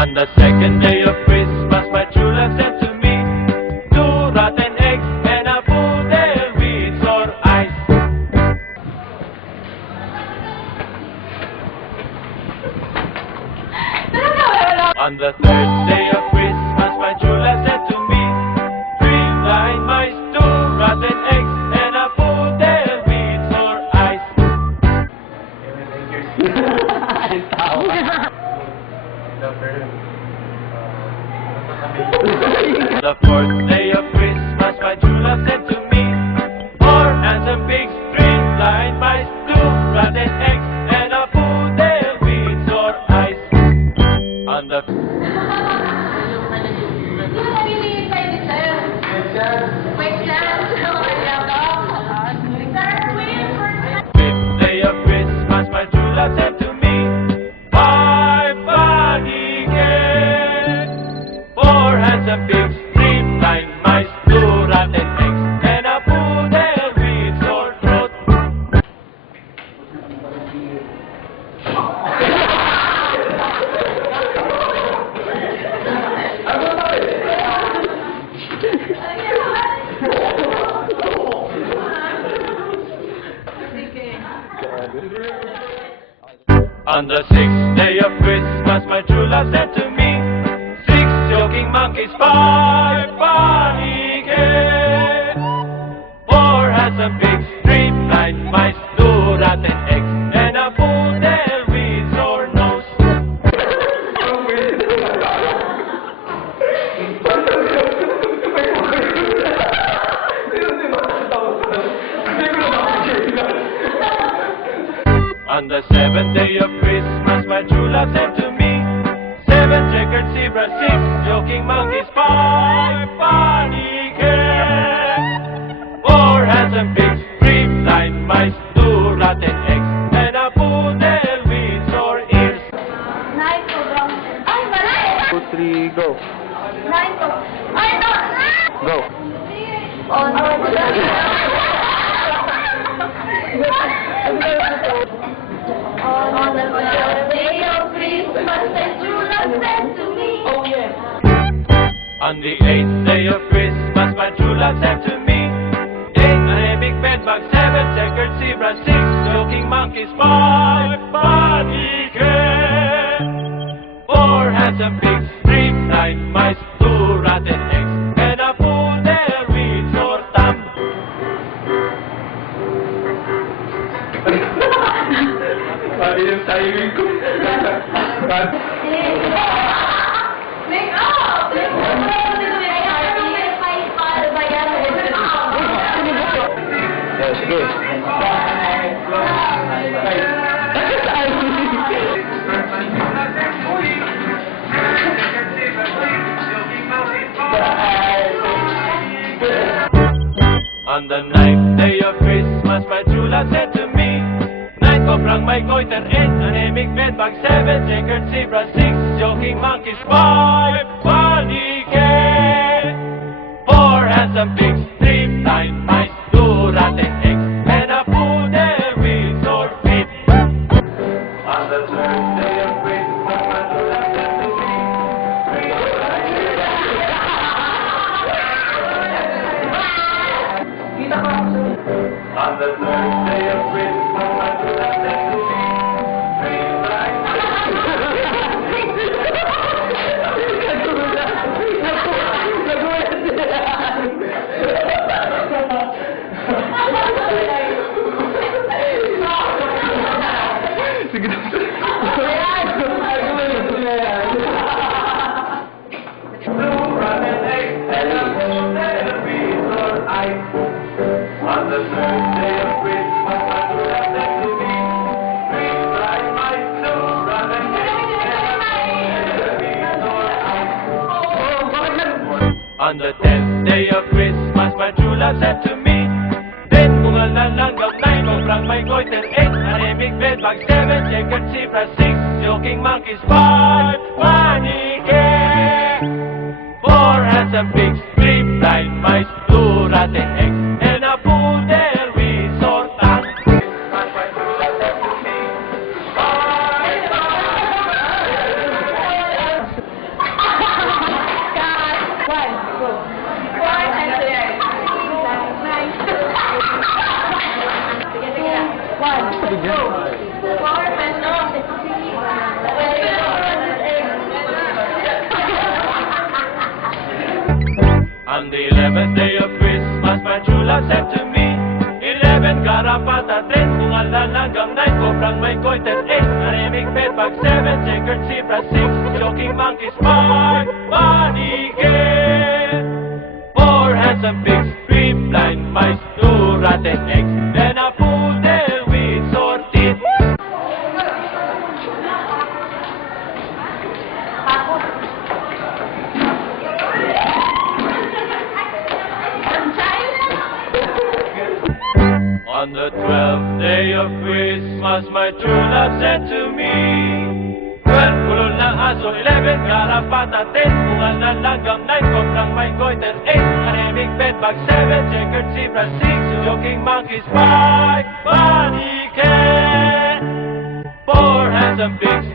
On the second day of Christmas, my true love sent to me 2 rotten eggs and a poodle with sore eyes. On the third day of Christmas, my true love sent to me 3 blind mice, 2 rotten eggs and a poodle with sore eyes. The fourth day of Christmas, my true love sent to me 4 handsome pigs, 3 blind mice, 2 rotten eggs, and a poodle with sore eyes. On the fifth day of Christmas, my true love sent to me 5 bunny cakes, 4 handsome pigs, 3 blind mice, 2 rotten eggs, and a poodle with sore throat. On the 6th day of Christmas, my true love sent to me 6 joking monkeys, 5 bunny cakes, 4 handsome pigs, 3 blind mice, 2 rotten eggs, and a poodle with sore nose. On the 7th day of Christmas, my true love sent to me 7 checkered zebras, 6 joking monkeys, 5 bunny cakes, 4 handsome pigs, 3 blind mice, 2 rotten eggs, and a poodle with sore ears. 2, 3, go. Go. On the third day of Christmas, my true love sent to me. Oh, yeah. On the 8th day of Christmas, my true love sent to me 8 anemic bedbugs, 7 checkered zebras, 6 joking monkeys, 5 bunny cakes, 4 handsome pigs, 3 blind mice, 2 rotten eggs, and a poodle with sore thumb. Mali yung timing ko. Make up! Yeah, sige. On the 9th day of Christmas, my true love sent to me 9 cobrang may goiter, 8 anemic bedbugs, 7 checkered zebras, 6 joking monkeys, 5 bunny cakes, 4 handsome pigs, 3 blind mice, 2 rotten eggs, and a poodle with sore feet. On the 3rd day of Christmas, my true love sent to me 3 On the 3rd day of Christmas, my true love sent to me 3 blind Sige na. On the 3rd day of Christmas, my true love sent to me 3 blind mice, 2 rotten eggs, and a sore eyes. On the 10th day of Christmas, my true love sent to me 10 bungal na langgam, 9 cobrang may goiter, 8 anemic bedbugs, 7 checkered zebras, 6 joking monkeys, 5 bunny cakes, 4 handsome pigs, 3 blind mice, 2 rotten eggs, and a poodle with sore tongue. bigyan. On the 11th day of Christmas, my true love said to me, 11 karapat at 10, kung alam hanggang 9, kobrang may goiter 8, anemic bedbug 7, checkered zebra 6, joking monkeys 5, bunny gate, 4 handsome pigs, 3 blind mice, 2 rotten eggs, then a poodle with sore teeth. On the 12th day of Christmas, my true love said to me, 12 pulol ng aso, 11 karapat at 10, kung alam hanggang 9, kobrang may goiter 8, anemic bedbug 7, checkered zebra 6, joking monkeys 5, bunny cat, 4 handsome pigs,